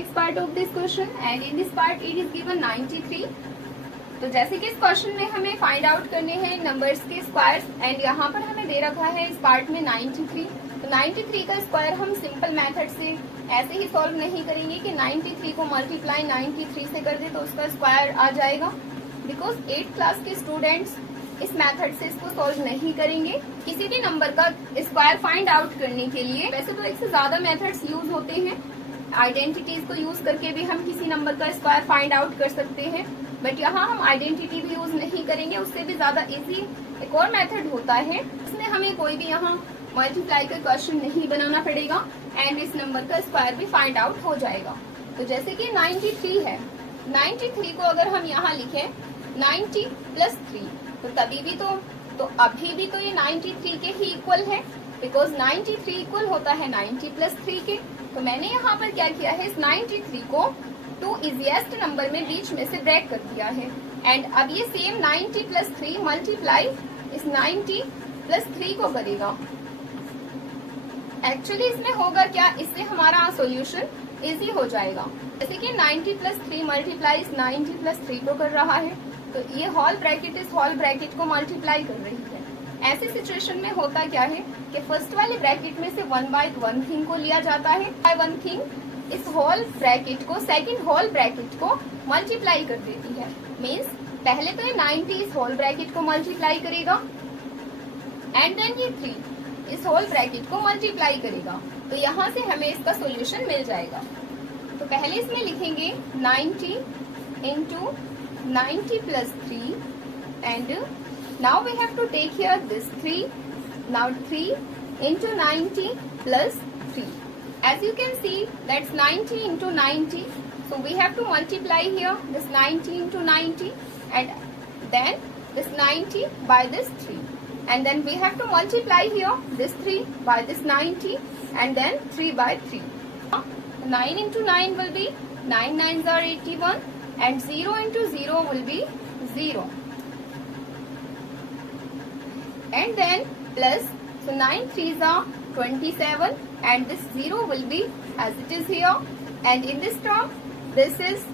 next part of this question, and in this part it is given 93. तो जैसे कि इस क्वेश्चन में हमें फाइंड आउट करने हैं नंबर्स के स्क्वायर्स, एंड यहाँ पर हमें दे रखा है इस पार्ट में 93. तो 93 का स्क्वायर हम सिंपल मेथड से ऐसे ही सॉल्व नहीं करेंगे कि 93 को मल्टीप्लाई 93 से कर दे तो उसका स्क्वायर आ जाएगा, बिकॉज 8th क्लास के स्टूडेंट्स इस मेथड से इसको सॉल्व नहीं करेंगे. किसी भी नंबर का स्क्वायर फाइंड आउट करने के लिए वैसे तो एक से ज्यादा मेथड्स यूज होते हैं. आइडेंटिटीज को यूज करके भी हम किसी नंबर का स्क्वायर फाइंड आउट कर सकते हैं, बट यहाँ हम आइडेंटिटी भी यूज नहीं करेंगे. उससे भी ज्यादा इजी एक और मेथड होता है, इसमें हमें कोई भी यहाँ मल्टीप्लाई का क्वेश्चन नहीं बनाना पड़ेगा एंड इस नंबर का स्क्वायर भी फाइंड आउट हो जाएगा. तो जैसे कि 93 है, 93 को अगर हम यहाँ लिखें 90 प्लस 3, तो तभी भी तो अभी भी तो ये 93 के ही इक्वल है, बिकॉज 93 इक्वल होता है 90 प्लस 3 के. तो मैंने यहाँ पर क्या किया है, इस 93 को 2 इजीएस्ट नंबर में बीच में से ब्रेक कर दिया है. एंड अब ये सेम 90 प्लस 3 मल्टीप्लाई इस 90 प्लस 3 को करेगा. एक्चुअली इसमें होगा क्या, इससे हमारा सॉल्यूशन इजी हो जाएगा. जैसे कि 90 प्लस 3 मल्टीप्लाई इस 90 प्लस 3 को कर रहा है, तो ये होल ब्रैकेट इस होल ब्रैकेट को मल्टीप्लाई कर रही है. ऐसी सिचुएशन में होता क्या है कि फर्स्ट वाले ब्रैकेट में से 1/1 थिंग को लिया जाता है, बाय 1 थिंग इस होल ब्रैकेट को सेकंड होल ब्रैकेट को मल्टीप्लाई कर देती है. मींस पहले तो ये 90 इस होल ब्रैकेट को मल्टीप्लाई करेगा एंड देन ये 3 इस होल ब्रैकेट को मल्टीप्लाई करेगा. तो यहाँ से हमें इसका सॉल्यूशन मिल जाएगा. तो पहले इसमें लिखेंगे 90 इंटू 90 plus 3, and now we have to take here this 3. Now 3 into 90 plus 3. As you can see, that's 90 into 90. So we have to multiply here this 90 into 90, and then this 90 by this 3. And then we have to multiply here this 3 by this 90, and then 3 by 3. 9 into 9 will be 9 9s are 81. And 0 into 0 will be 0. And then plus, so 9 3s are 27, and this 0 will be as it is here. And in this term, this is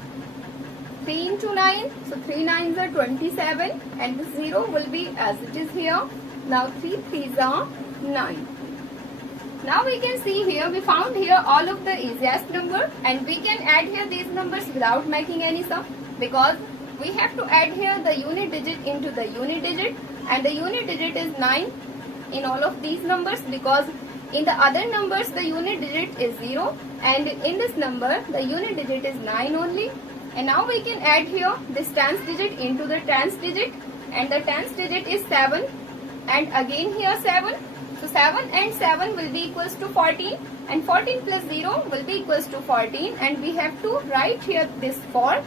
3 into 9, so 3 9s are 27, and this 0 will be as it is here. Now 3 3s are 9. Now we can see here, we found here all of the easiest number, and we can add here these numbers without making any sum, because we have to add here the unit digit into the unit digit, and the unit digit is 9 in all of these numbers, because in the other numbers the unit digit is 0, and in this number the unit digit is 9 only. And now we can add here this tens digit into the tens digit, and the tens digit is 7, and again here 7. So 7 and 7 will be equals to 14, and 14 plus 0 will be equals to 14, and we have to write here this 4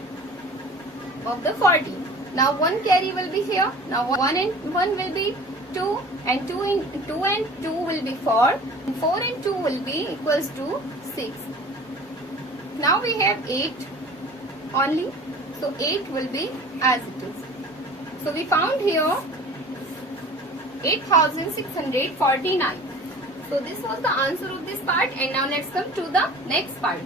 of the 14. Now 1 carry will be here. Now 1 and 1 will be 2, and 2 and 2 will be 4, and 4 and 2 will be equals to 6. Now we have 8 only, so 8 will be as it is. So we found here 8649. So this was the answer of this part, and now let's come to the next part.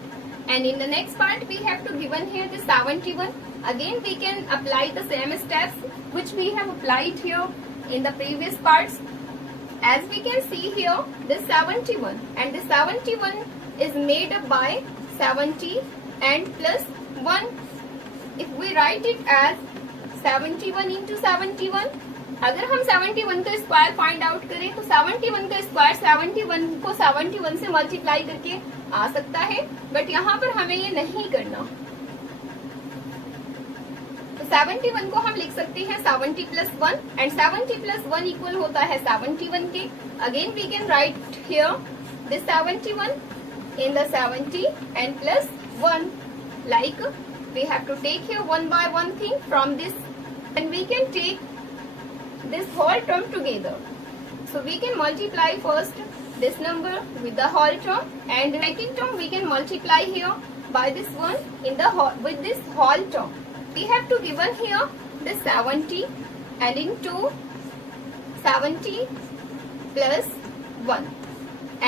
And in the next part we have to given here the 71. Again we can apply the same steps which we have applied here in the previous parts. As we can see here, this 71, and this 71 is made up by 70 and plus 1. If we write it as 71 into 71, अगर हम 71 का square find out करें तो 71 का स्क्वायर 71 को 71 से मल्टीप्लाई करके आ सकता है, बट यहाँ पर हमें ये नहीं करना. तो 71 को हम लिख सकते हैं 70 प्लस 1, एंड 70 प्लस 1 इक्वल होता है 71 के. Again we can write here this 71 in the 70 and plus 1. Like we have to take here 1 by 1 thing from this, and we can take this whole term together. So we can multiply first this number with the whole term, and the second term we can multiply here by this one in the with this whole term. We have to given here this 70 and into 70 plus 1,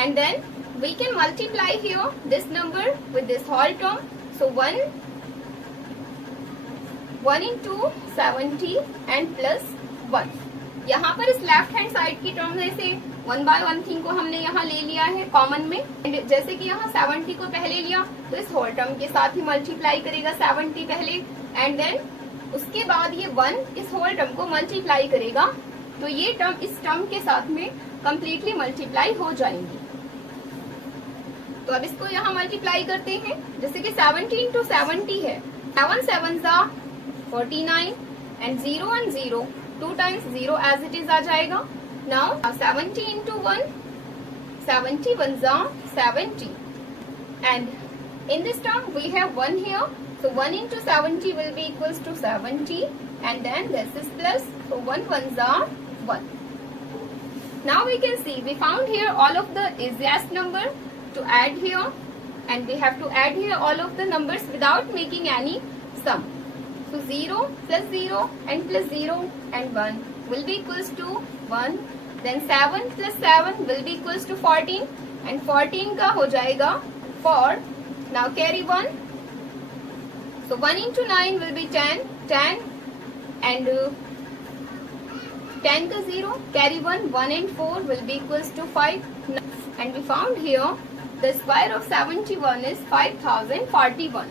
and then we can multiply here this number with this whole term. So 1 into 70 and plus 1. यहाँ पर इस left hand side की टर्म में से 1 by 1 थिंग को हमने यहाँ ले लिया है कॉमन में. जैसे कि यहाँ 70 को पहले लिया तो इस होल टर्म के साथ ही मल्टीप्लाई करेगा 70 पहले, एंड देन उसके बाद ये 1 इस होल टर्म को मल्टीप्लाई करेगा. तो ये टर्म इस टर्म के साथ में कंप्लीटली मल्टीप्लाई हो जाएंगी. तो अब इसको यहाँ मल्टीप्लाई करते हैं. जैसे कि 70 into 70 है, 7 7s are 49 and 0 and 0 2 times 0 as it is आ जाएगा. Now 70 into 1, 70 ones are 70, and in this term we have 1 here. So 1 into 70 will be equals to 70, and then this is plus. So 1 ones are 1. Now we can see we found here all of the easiest number to add here, and we have to add here all of the numbers without making any sum. So 0 plus 0 and plus 0 and 1 will be equals to 1. Then 7 plus 7 will be equals to 14, and 14 का हो जाएगा 4. Now carry 1. So 1 into 9 will be 10, 10 and 10 का 0, carry 1, 1 and 4 will be equals to 5. And we found here the square of 71 is 5041.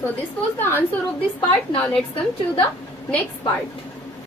So this was the answer of this part. Now let's come to the next part.